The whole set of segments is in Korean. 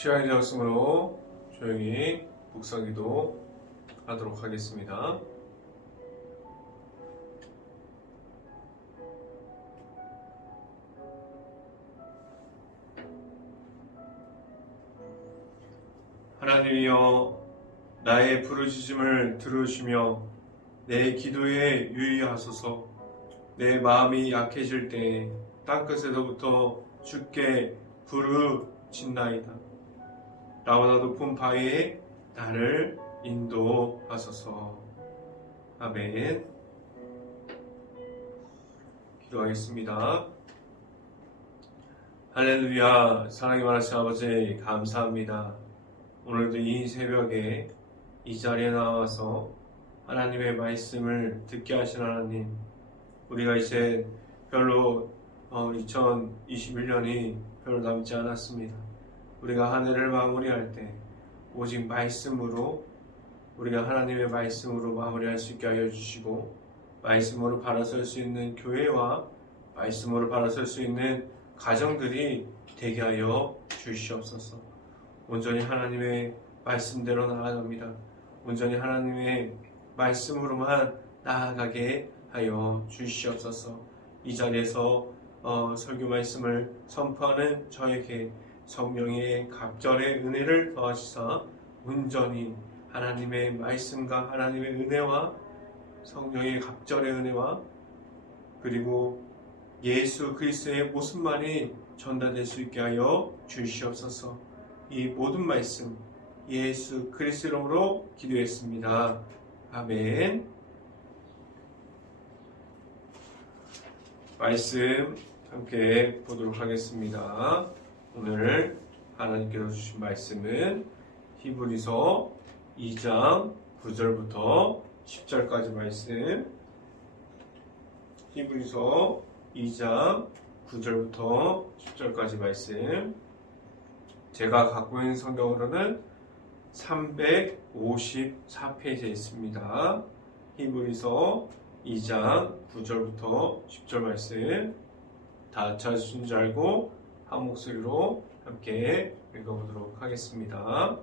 시간이 되었으므로 조용히 묵상기도 하도록 하겠습니다. 하나님이여, 나의 부르짖음을 들으시며 내 기도에 유의하소서. 내 마음이 약해질 때에 땅끝에서부터 주께 부르짖나이다. 나보다 높은 바위에 나를 인도하소서. 아멘. 기도하겠습니다. 할렐루야. 사랑이 많으신 아버지, 감사합니다. 오늘도 이 새벽에 이 자리에 나와서 하나님의 말씀을 듣게 하신 하나님, 우리가 이제 별로 2021년이 별로 남지 않았습니다. 우리가 한 해를 마무리할 때 오직 말씀으로, 우리가 하나님의 말씀으로 마무리할 수 있게 하여 주시고, 말씀으로 바라설 수 있는 교회와 말씀으로 바라설 수 있는 가정들이 되게 하여 주시옵소서. 온전히 하나님의 말씀대로 나아갑니다. 온전히 하나님의 말씀으로만 나아가게 하여 주시옵소서. 이 자리에서 설교 말씀을 선포하는 저에게 성령의 갑절의 은혜를 더하시사 온전히 하나님의 말씀과 하나님의 은혜와 성령의 갑절의 은혜와 그리고 예수 그리스도의 모습만이 전달될 수 있게 하여 주시옵소서. 이 모든 말씀 예수 그리스도 이름으로 기도했습니다. 아멘. 말씀 함께 보도록 하겠습니다. 오늘 하나님께서 주신 말씀은 히브리서 2장 9절부터 10절까지 말씀, 히브리서 2장 9절부터 10절까지 말씀, 제가 갖고 있는 성경으로는 354페이지에 있습니다. 히브리서 2장 9절부터 10절 말씀 다 찾으신 줄 알고 한 목소리로 함께 읽어보도록 하겠습니다.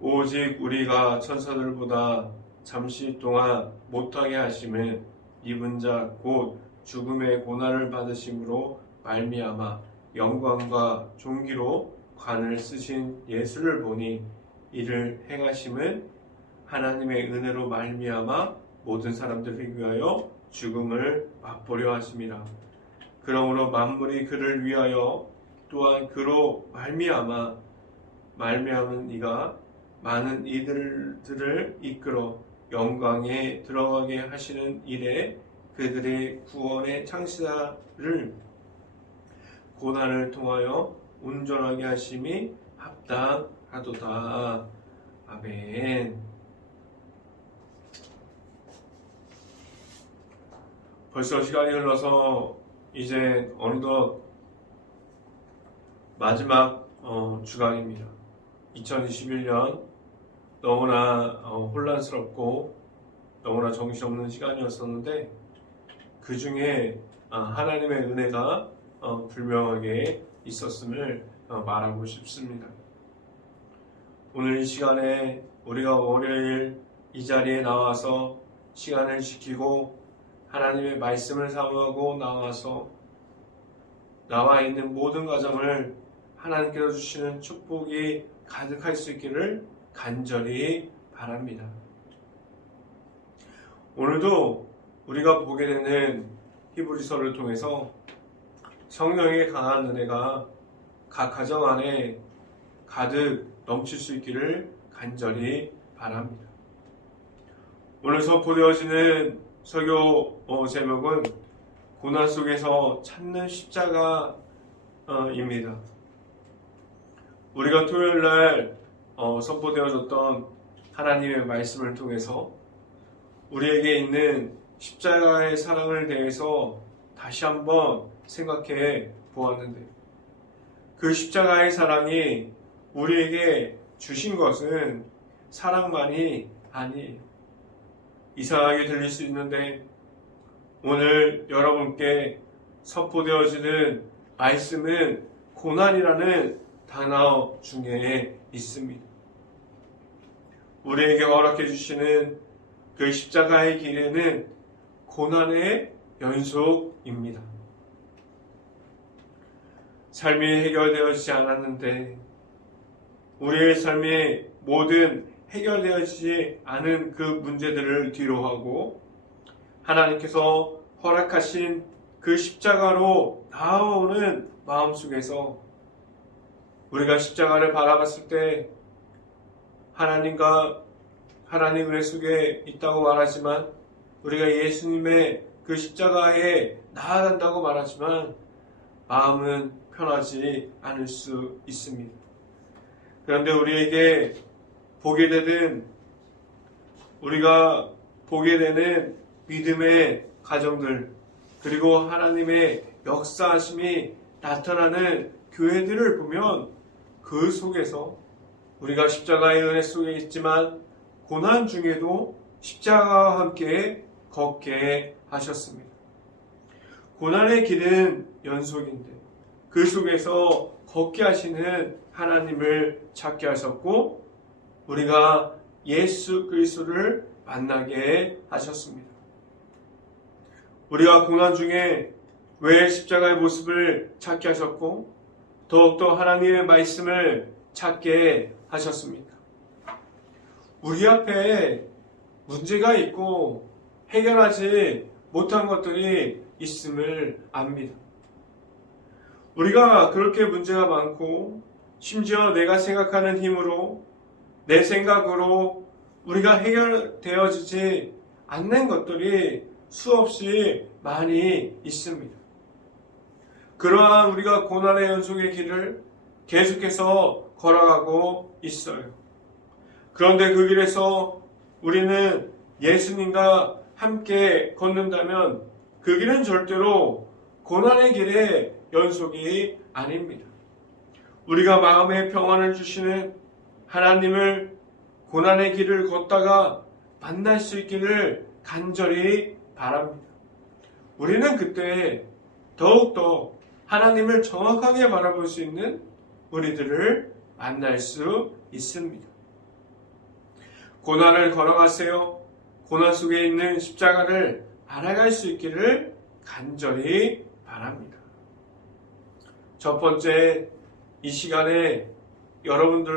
오직 우리가 천사들보다 잠시 동안 못하게 하심은 입은 자 곧 죽음의 고난을 받으심으로 말미암아 영광과 존귀로 관을 쓰신 예수를 보니 이를 행하심은 하나님의 은혜로 말미암아 모든 사람들을 위하여 죽음을 맛보려 하심이라. 그러므로 만물이 그를 위하여 또한 그로 말미암은 이가 많은 이들을 이끌어 영광에 들어가게 하시는 일에 그들의 구원의 창시자를 고난을 통하여 온전하게 하심이 합당하도다. 아멘. 벌써 시간이 흘러서 이제 어느덧 마지막 주간입니다. 2021년 너무나 혼란스럽고 너무나 정신없는 시간이었었는데 그 중에 하나님의 은혜가 분명하게 있었음을 말하고 싶습니다. 오늘 이 시간에 우리가 월요일 이 자리에 나와서 시간을 지키고 하나님의 말씀을 사모하고 나와 있는 모든 가정을 하나님께서 주시는 축복이 가득할 수 있기를 간절히 바랍니다. 오늘도 우리가 보게 되는 히브리서를 통해서 성령의 강한 은혜가 각 가정 안에 가득 넘칠 수 있기를 간절히 바랍니다. 오늘 선포되어지는 설교 제목은 고난 속에서 찾는 십자가입니다. 우리가 토요일날 선포되어졌던 하나님의 말씀을 통해서 우리에게 있는 십자가의 사랑을 대해서 다시 한번 생각해 보았는데, 그 십자가의 사랑이 우리에게 주신 것은 사랑만이 아니에요. 이상하게 들릴 수 있는데 오늘 여러분께 선포되어지는 말씀은 고난이라는 단어 중에 있습니다. 우리에게 허락해 주시는 그 십자가의 길에는 고난의 연속입니다. 삶이 해결되어지지 않았는데 우리의 삶의 모든 해결되어지지 않은 그 문제들을 뒤로하고 하나님께서 허락하신 그 십자가로 나아오는 마음속에서 우리가 십자가를 바라봤을 때 하나님과 하나님 은혜 속에 있다고 말하지만 우리가 예수님의 그 십자가에 나아간다고 말하지만 마음은 편하지 않을 수 있습니다. 그런데 우리에게 우리가 보게 되는 믿음의 가정들 그리고 하나님의 역사하심이 나타나는 교회들을 보면 그 속에서 우리가 십자가의 은혜 속에 있지만 고난 중에도 십자가와 함께 걷게 하셨습니다. 고난의 길은 연속인데 그 속에서 걷게 하시는 하나님을 찾게 하셨고 우리가 예수 그리스도를 만나게 하셨습니다. 우리가 고난 중에 왜 십자가의 모습을 찾게 하셨고 더욱더 하나님의 말씀을 찾게 하셨습니까? 우리 앞에 문제가 있고 해결하지 못한 것들이 있음을 압니다. 우리가 그렇게 문제가 많고 심지어 내가 생각하는 힘으로 내 생각으로 우리가 해결되어지지 않는 것들이 수없이 많이 있습니다. 그러한 우리가 고난의 연속의 길을 계속해서 걸어가고 있어요. 그런데 그 길에서 우리는 예수님과 함께 걷는다면 그 길은 절대로 고난의 길의 연속이 아닙니다. 우리가 마음의 평안을 주시는 하나님을 고난의 길을 걷다가 만날 수 있기를 간절히 바랍니다. 우리는 그때 더욱더 하나님을 정확하게 바라볼 수 있는 우리들을 만날 수 있습니다. 고난을 걸어가세요. 고난 속에 있는 십자가를 알아갈 수 있기를 간절히 바랍니다. 첫 번째, 이 시간에 여러분들에게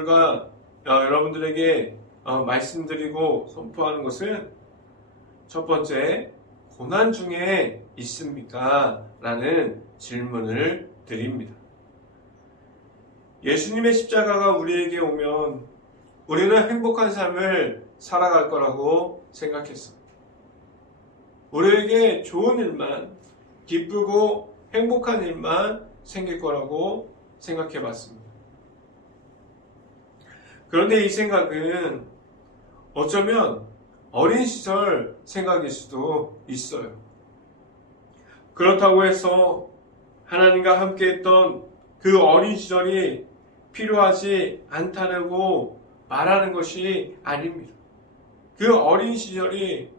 말씀드리고 선포하는 것은 첫 번째, 고난 중에 있습니까? 라는 질문을 드립니다. 예수님의 십자가가 우리에게 오면 우리는 행복한 삶을 살아갈 거라고 생각했습니다. 우리에게 좋은 일만, 기쁘고 행복한 일만 생길 거라고 생각해 봤습니다. 그런데 이 생각은 어쩌면 어린 시절 생각일 수도 있어요. 그렇다고 해서 하나님과 함께 했던 그 어린 시절이 필요하지 않다고 말하는 것이 아닙니다. 그 어린 시절이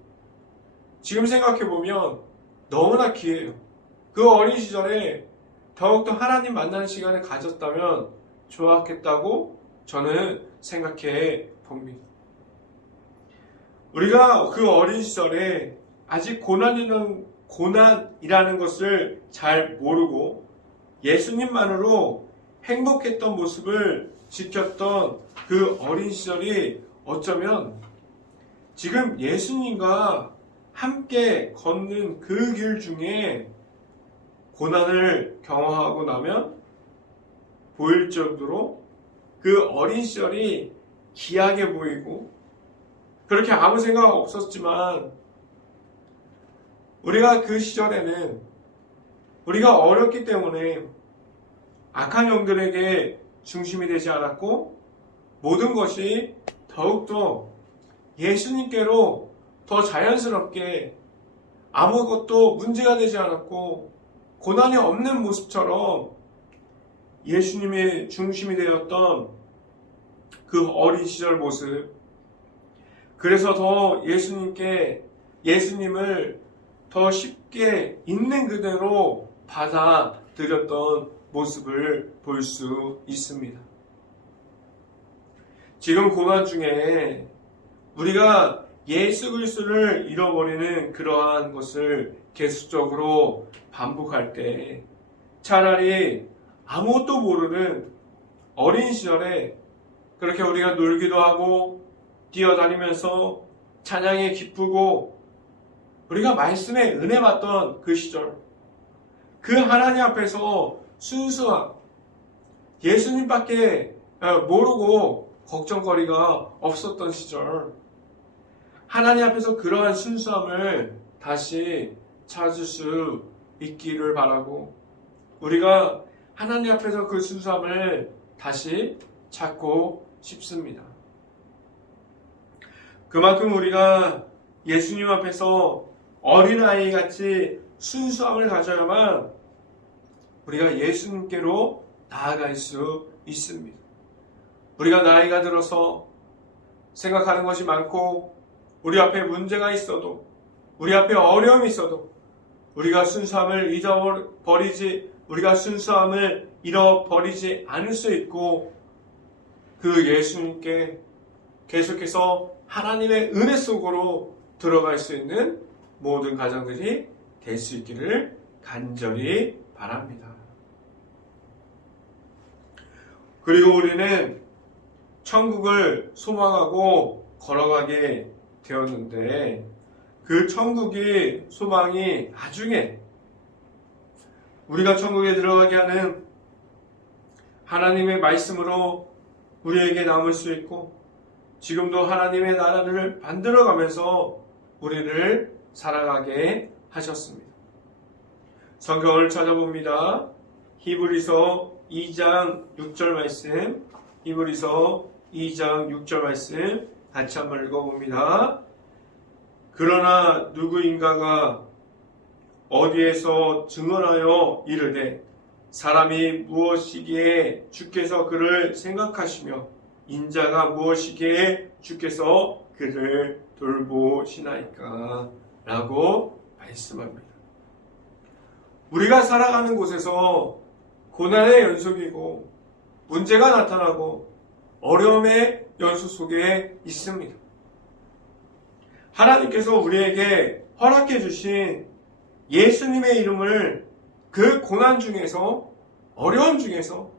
지금 생각해보면 너무나 귀해요. 그 어린 시절에 더욱더 하나님 만나는 시간을 가졌다면 좋았겠다고 저는 생각해 봅니다. 우리가 그 어린 시절에 아직 고난이라는 것을 잘 모르고 예수님만으로 행복했던 모습을 지켰던 그 어린 시절이 어쩌면 지금 예수님과 함께 걷는 그 길 중에 고난을 경험하고 나면 보일 정도로 그 어린 시절이 귀하게 보이고 그렇게 아무 생각 없었지만 우리가 그 시절에는 우리가 어렸기 때문에 악한 영들에게 중심이 되지 않았고 모든 것이 더욱더 예수님께로 더 자연스럽게 아무것도 문제가 되지 않았고 고난이 없는 모습처럼 예수님의 중심이 되었던 그 어린 시절 모습, 그래서 더 예수님을 더 쉽게 있는 그대로 받아들였던 모습을 볼 수 있습니다. 지금 고난 중에 우리가 예수 그리스도를 잃어버리는 그러한 것을 계속적으로 반복할 때 차라리 아무것도 모르는 어린 시절에 그렇게 우리가 놀기도 하고 뛰어다니면서 찬양에 기쁘고 우리가 말씀에 은혜 받던 그 시절, 그 하나님 앞에서 순수한 예수님밖에 모르고 걱정거리가 없었던 시절, 하나님 앞에서 그러한 순수함을 다시 찾을 수 있기를 바라고, 우리가 하나님 앞에서 그 순수함을 다시 찾고 싶습니다. 그만큼 우리가 예수님 앞에서 어린아이 같이 순수함을 가져야만 우리가 예수님께로 나아갈 수 있습니다. 우리가 나이가 들어서 생각하는 것이 많고 우리 앞에 문제가 있어도, 우리 앞에 어려움이 있어도 우리가 순수함을 잃어버리지 않을 수 있고, 그 예수님께 계속해서 하나님의 은혜 속으로 들어갈 수 있는 모든 가정들이 될 수 있기를 간절히 바랍니다. 그리고 우리는 천국을 소망하고 걸어가게 되었는데, 그 천국의 소망이 나중에 우리가 천국에 들어가게 하는 하나님의 말씀으로 우리에게 남을 수 있고, 지금도 하나님의 나라를 만들어가면서 우리를 살아가게 하셨습니다. 성경을 찾아봅니다. 히브리서 2장 6절 말씀, 히브리서 2장 6절 말씀 같이 한번 읽어봅니다. 그러나 누구인가가 어디에서 증언하여 이르되 사람이 무엇이기에 주께서 그를 생각하시며 인자가 무엇이기에 주께서 그를 돌보시나이까 라고 말씀합니다. 우리가 살아가는 곳에서 고난의 연속이고 문제가 나타나고 어려움의 연속 속에 있습니다. 하나님께서 우리에게 허락해 주신 예수님의 이름을 그 고난 중에서, 어려움 중에서,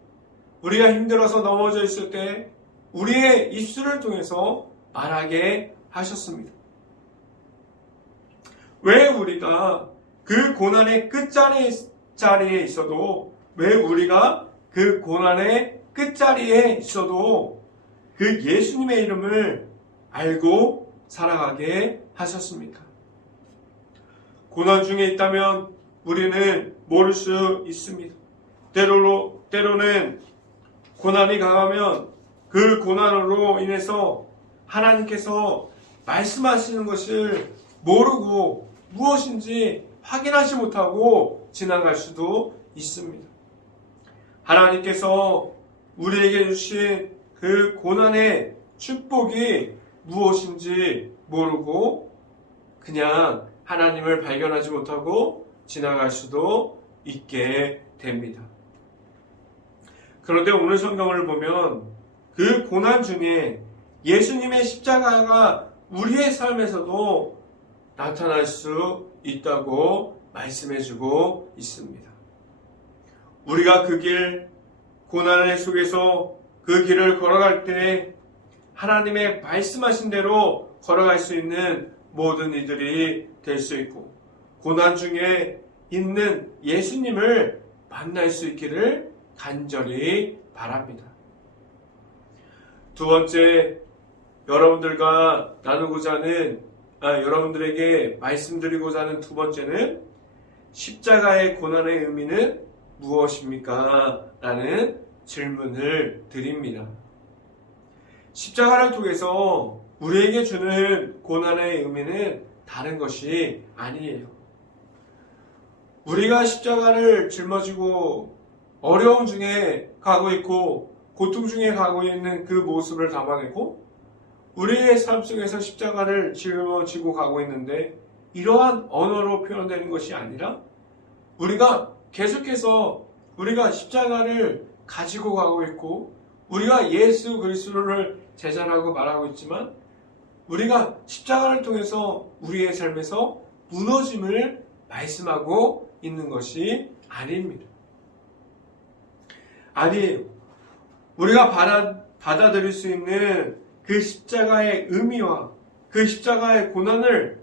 우리가 힘들어서 넘어져 있을 때 우리의 입술을 통해서 말하게 하셨습니다. 왜 우리가 그 고난의 끝자리에 있어도, 왜 우리가 그 고난의 끝자리에 있어도 그 예수님의 이름을 알고 살아가게 하셨습니까? 고난 중에 있다면 우리는 모를 수 있습니다. 때로는 고난이 강하면 그 고난으로 인해서 하나님께서 말씀하시는 것을 모르고 무엇인지 확인하지 못하고 지나갈 수도 있습니다. 하나님께서 우리에게 주신 그 고난의 축복이 무엇인지 모르고 그냥 하나님을 발견하지 못하고 지나갈 수도 있게 됩니다. 그런데 오늘 성경을 보면 그 고난 중에 예수님의 십자가가 우리의 삶에서도 나타날 수 있다고 말씀해주고 있습니다. 우리가 그 길, 고난의 속에서 그 길을 걸어갈 때 하나님의 말씀하신 대로 걸어갈 수 있는 모든 이들이 될 수 있고, 고난 중에 있는 예수님을 만날 수 있기를 간절히 바랍니다. 두 번째, 여러분들과 나누고자 하는, 여러분들에게 말씀드리고자 하는 두 번째는 십자가의 고난의 의미는 무엇입니까? 라는 질문을 드립니다. 십자가를 통해서 우리에게 주는 고난의 의미는 다른 것이 아니에요. 우리가 십자가를 짊어지고 어려움 중에 가고 있고 고통 중에 가고 있는 그 모습을 담아내고 우리의 삶 속에서 십자가를 짊어지고 가고 있는데, 이러한 언어로 표현되는 것이 아니라 우리가 계속해서 우리가 십자가를 가지고 가고 있고 우리가 예수 그리스도를 제자라고 말하고 있지만 우리가 십자가를 통해서 우리의 삶에서 무너짐을 말씀하고 있는 것이 아닙니다. 아니, 우리가 받아들일 수 있는 그 십자가의 의미와 그 십자가의 고난을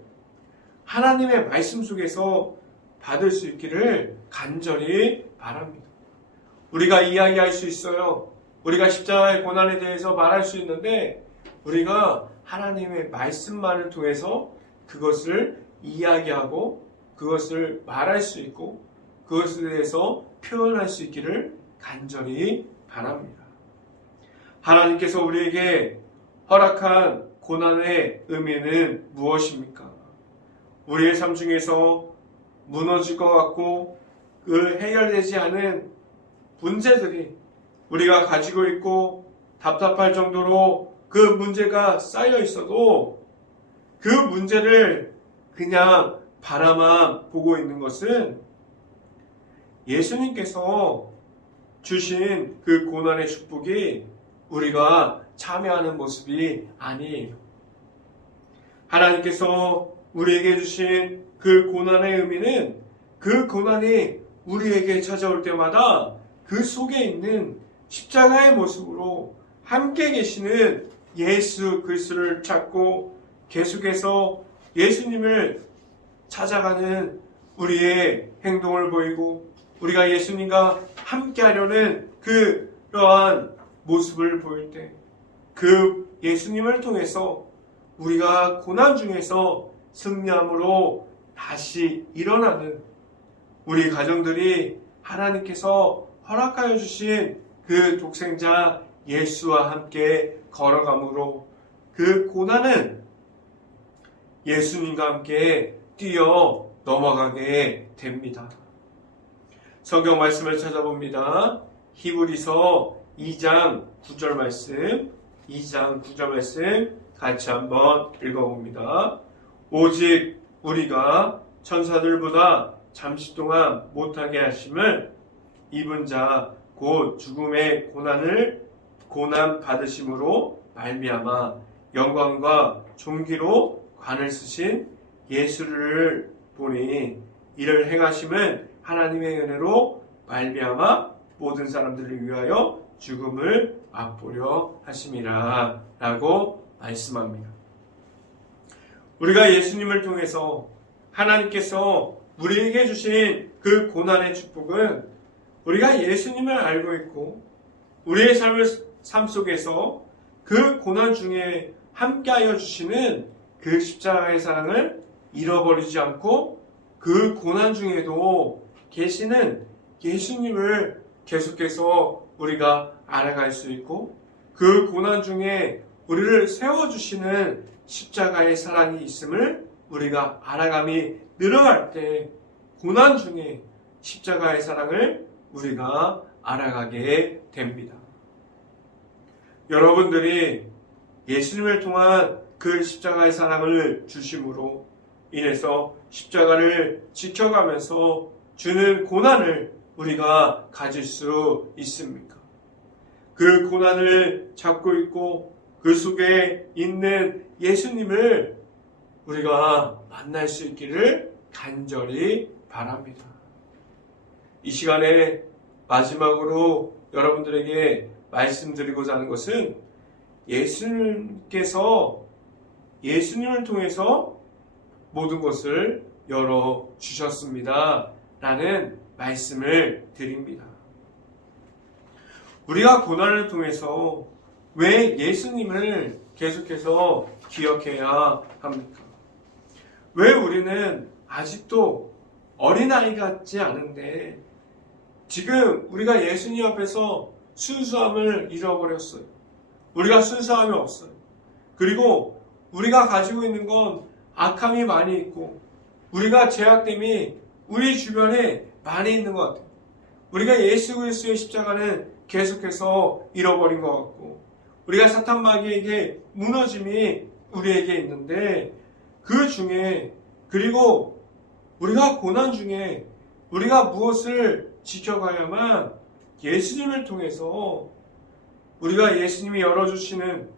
하나님의 말씀 속에서 받을 수 있기를 간절히 바랍니다. 우리가 이야기할 수 있어요. 우리가 십자가의 고난에 대해서 말할 수 있는데 우리가 하나님의 말씀만을 통해서 그것을 이야기하고 그것을 말할 수 있고 그것에 대해서 표현할 수 있기를 간절히 바랍니다. 하나님께서 우리에게 허락한 고난의 의미는 무엇입니까? 우리의 삶 중에서 무너질 것 같고 그 해결되지 않은 문제들이 우리가 가지고 있고 답답할 정도로 그 문제가 쌓여 있어도 그 문제를 그냥 바라만 보고 있는 것은 예수님께서 주신 그 고난의 축복이 우리가 참여하는 모습이 아니에요. 하나님께서 우리에게 주신 그 고난의 의미는 그 고난이 우리에게 찾아올 때마다 그 속에 있는 십자가의 모습으로 함께 계시는 예수 그리스도를 찾고 계속해서 예수님을 찾아가는 우리의 행동을 보이고 우리가 예수님과 함께 하려는 그러한 모습을 보일 때 그 예수님을 통해서 우리가 고난 중에서 승리함으로 다시 일어나는 우리 가정들이 하나님께서 허락하여 주신 그 독생자 예수와 함께 걸어감으로 그 고난은 예수님과 함께 뛰어 넘어가게 됩니다. 성경 말씀을 찾아봅니다. 히브리서 2장 9절 말씀, 2장 9절 말씀 같이 한번 읽어봅니다. 오직 우리가 천사들보다 잠시 동안 못하게 하심을 입은 자 곧 죽음의 고난 받으심으로 말미암아 영광과 존귀로 관을 쓰신 예수를 보니 이를 행하심은 하나님의 은혜로 말미암아 모든 사람들을 위하여 죽음을 맛보려 하심이라 라고 말씀합니다. 우리가 예수님을 통해서 하나님께서 우리에게 주신 그 고난의 축복은 우리가 예수님을 알고 있고 우리의 삶 속에서 그 고난 중에 함께하여 주시는 그 십자가의 사랑을 잃어버리지 않고 그 고난 중에도 계시는 예수님을 계속해서 우리가 알아갈 수 있고 그 고난 중에 우리를 세워주시는 십자가의 사랑이 있음을 우리가 알아감이 늘어갈 때 고난 중에 십자가의 사랑을 우리가 알아가게 됩니다. 여러분들이 예수님을 통한 그 십자가의 사랑을 주심으로 인해서 십자가를 지켜가면서 주는 고난을 우리가 가질 수 있습니까? 그 고난을 잡고 있고 그 속에 있는 예수님을 우리가 만날 수 있기를 간절히 바랍니다. 이 시간에 마지막으로 여러분들에게 말씀드리고자 하는 것은 예수님께서 예수님을 통해서 모든 것을 열어주셨습니다. 라는 말씀을 드립니다. 우리가 고난을 통해서 왜 예수님을 계속해서 기억해야 합니까? 왜 우리는 아직도 어린아이 같지 않은데 지금 우리가 예수님 앞에서 순수함을 잃어버렸어요. 우리가 순수함이 없어요. 그리고 우리가 가지고 있는 건 악함이 많이 있고 우리가 죄악됨이 우리 주변에 많이 있는 것 같아요. 우리가 예수 그리스도의 십자가는 계속해서 잃어버린 것 같고 우리가 사탄 마귀에게 무너짐이 우리에게 있는데 그 중에 그리고 우리가 고난 중에 우리가 무엇을 지켜가야만 예수님을 통해서 우리가 예수님이 열어주시는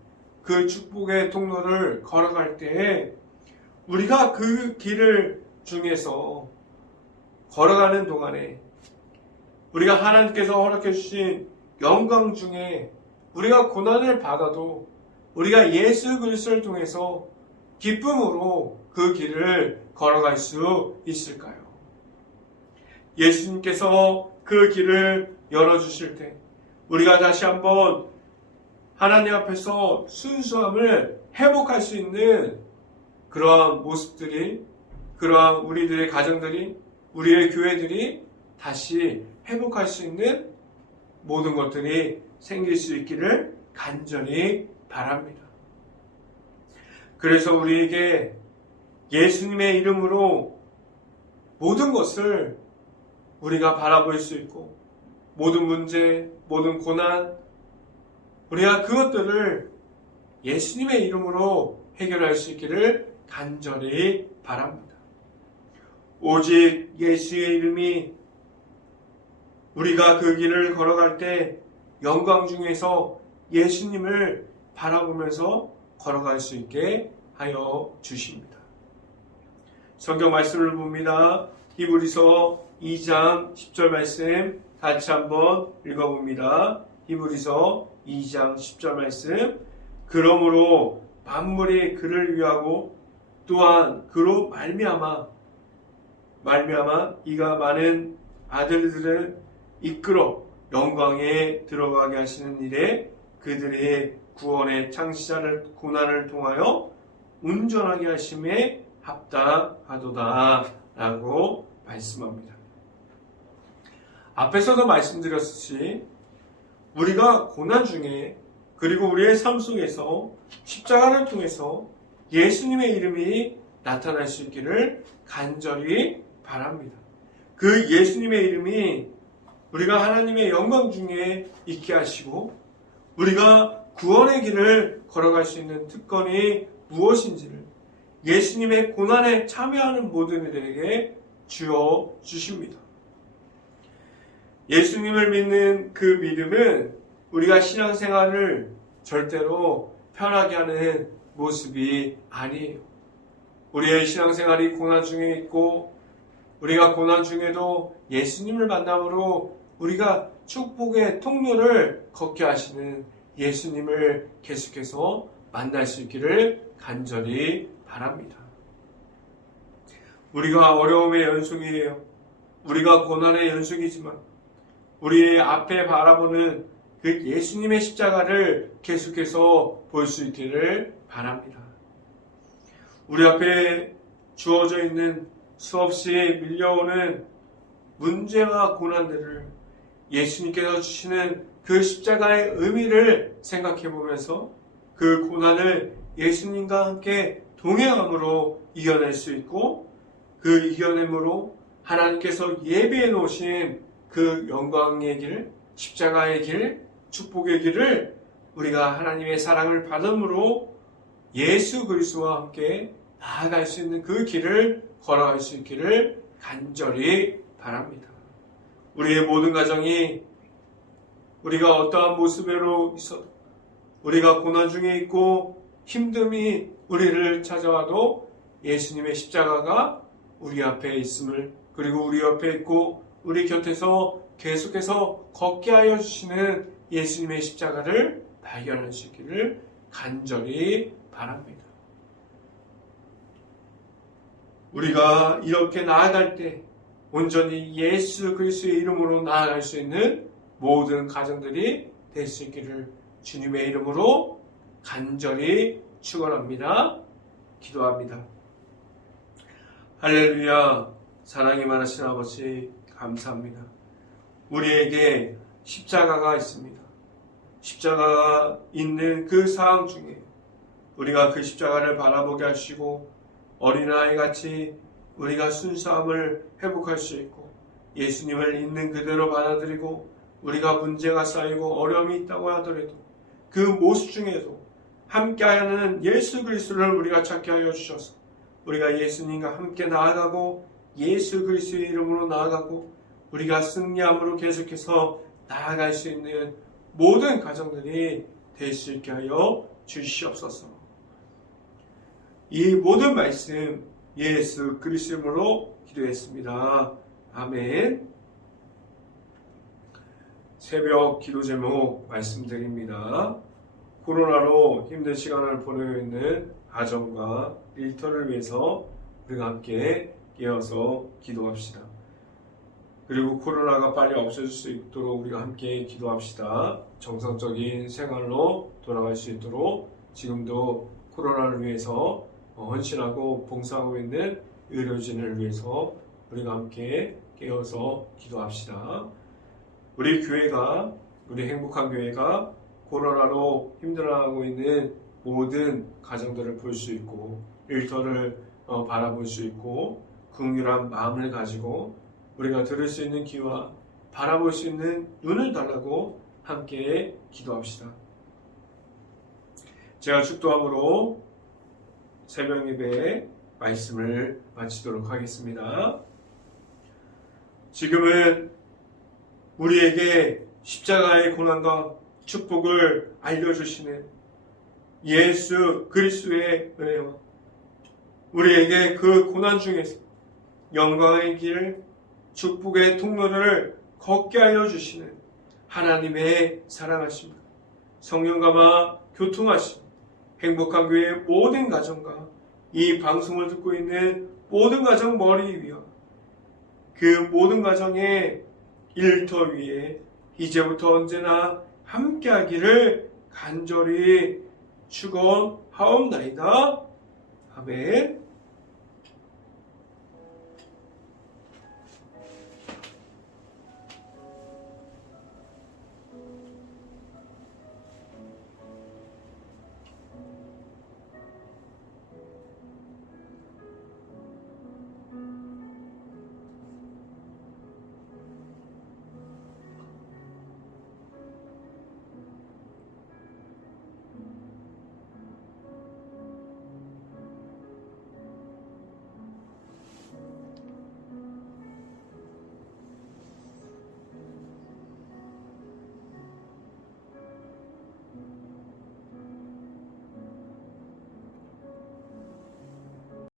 그 축복의 통로를 걸어갈 때 우리가 그 길을 중에서 걸어가는 동안에 우리가 하나님께서 허락해 주신 영광 중에 우리가 고난을 받아도 우리가 예수 그리스도를 통해서 기쁨으로 그 길을 걸어갈 수 있을까요? 예수님께서 그 길을 열어주실 때 우리가 다시 한번 하나님 앞에서 순수함을 회복할 수 있는 그러한 모습들이, 그러한 우리들의 가정들이, 우리의 교회들이 다시 회복할 수 있는 모든 것들이 생길 수 있기를 간절히 바랍니다. 그래서 우리에게 예수님의 이름으로 모든 것을 우리가 바라볼 수 있고, 모든 문제, 모든 고난, 우리가 그것들을 예수님의 이름으로 해결할 수 있기를 간절히 바랍니다. 오직 예수의 이름이 우리가 그 길을 걸어갈 때 영광 중에서 예수님을 바라보면서 걸어갈 수 있게 하여 주십니다. 성경 말씀을 봅니다. 히브리서 2장 10절 말씀 같이 한번 읽어봅니다. 히브리서 2장 10절 말씀. 그러므로 만물이 그를 위하고 또한 그로 말미암아 이가 많은 아들들을 이끌어 영광에 들어가게 하시는 일에 그들의 구원의 창시자를 고난을 통하여 온전하게 하심에 합당하도다 라고 말씀합니다. 앞에서도 말씀드렸듯이 우리가 고난 중에 그리고 우리의 삶 속에서 십자가를 통해서 예수님의 이름이 나타날 수 있기를 간절히 바랍니다. 그 예수님의 이름이 우리가 하나님의 영광 중에 있게 하시고 우리가 구원의 길을 걸어갈 수 있는 특권이 무엇인지를 예수님의 고난에 참여하는 모든 이들에게 주어 주십니다. 예수님을 믿는 그 믿음은 우리가 신앙생활을 절대로 편하게 하는 모습이 아니에요. 우리의 신앙생활이 고난 중에 있고 우리가 고난 중에도 예수님을 만남으로 우리가 축복의 통로를 걷게 하시는 예수님을 계속해서 만날 수 있기를 간절히 바랍니다. 우리가 어려움의 연속이에요. 우리가 고난의 연속이지만 우리의 앞에 바라보는 그 예수님의 십자가를 계속해서 볼 수 있기를 바랍니다. 우리 앞에 주어져 있는 수없이 밀려오는 문제와 고난들을 예수님께서 주시는 그 십자가의 의미를 생각해 보면서 그 고난을 예수님과 함께 동행함으로 이겨낼 수 있고 그 이겨냄으로 하나님께서 예비해 놓으신 그 영광의 길, 십자가의 길, 축복의 길을 우리가 하나님의 사랑을 받음으로 예수 그리스도와 함께 나아갈 수 있는 그 길을 걸어갈 수 있기를 간절히 바랍니다. 우리의 모든 가정이 우리가 어떠한 모습으로 있어도 우리가 고난 중에 있고 힘듦이 우리를 찾아와도 예수님의 십자가가 우리 앞에 있음을 그리고 우리 옆에 있고 우리 곁에서 계속해서 걷게 하여 주시는 예수님의 십자가를 발견할 수 있기를 간절히 바랍니다. 우리가 이렇게 나아갈 때 온전히 예수 그리스도의 이름으로 나아갈 수 있는 모든 가정들이 될 수 있기를 주님의 이름으로 간절히 축원합니다. 기도합니다. 할렐루야. 사랑이 많으신 아버지 감사합니다. 우리에게 십자가가 있습니다. 십자가가 있는 그 상황 중에 우리가 그 십자가를 바라보게 하시고 어린아이같이 우리가 순수함을 회복할 수 있고 예수님을 있는 그대로 받아들이고 우리가 문제가 쌓이고 어려움이 있다고 하더라도 그 모습 중에도 함께하는 예수 그리스도를 우리가 찾게 하여 주셔서 우리가 예수님과 함께 나아가고 예수 그리스도의 이름으로 나아가고 우리가 승리함으로 계속해서 나아갈 수 있는 모든 가정들이 될 수 있게 하여 주시옵소서. 이 모든 말씀 예수 그리스도 이름으로 기도했습니다. 아멘. 새벽 기도 제목 말씀드립니다. 코로나로 힘든 시간을 보내고 있는 가정과 일터를 위해서 우리가 함께 깨어서 기도합시다. 그리고 코로나가 빨리 없어질 수 있도록 우리가 함께 기도합시다. 정상적인 생활로 돌아갈 수 있도록 지금도 코로나를 위해서 헌신하고 봉사하고 있는 의료진을 위해서 우리가 함께 깨어서 기도합시다. 우리 교회가, 우리 행복한 교회가 코로나로 힘들어하고 있는 모든 가정들을 볼 수 있고 일터를 바라볼 수 있고 긍휼한 마음을 가지고 우리가 들을 수 있는 귀와 바라볼 수 있는 눈을 달라고 함께 기도합시다. 제가 축도함으로 새벽 예배 말씀을 마치도록 하겠습니다. 지금은 우리에게 십자가의 고난과 축복을 알려주시는 예수 그리스도의 은혜와 우리에게 그 고난 중에서 영광의 길, 축복의 통로를 걷게 하여 주시는 하나님의 사랑하심과 성령감화 교통하심, 행복한 교회의 모든 가정과 이 방송을 듣고 있는 모든 가정 머리 위와 그 모든 가정의 일터 위에 이제부터 언제나 함께하기를 간절히 축원하옵나이다. 아멘.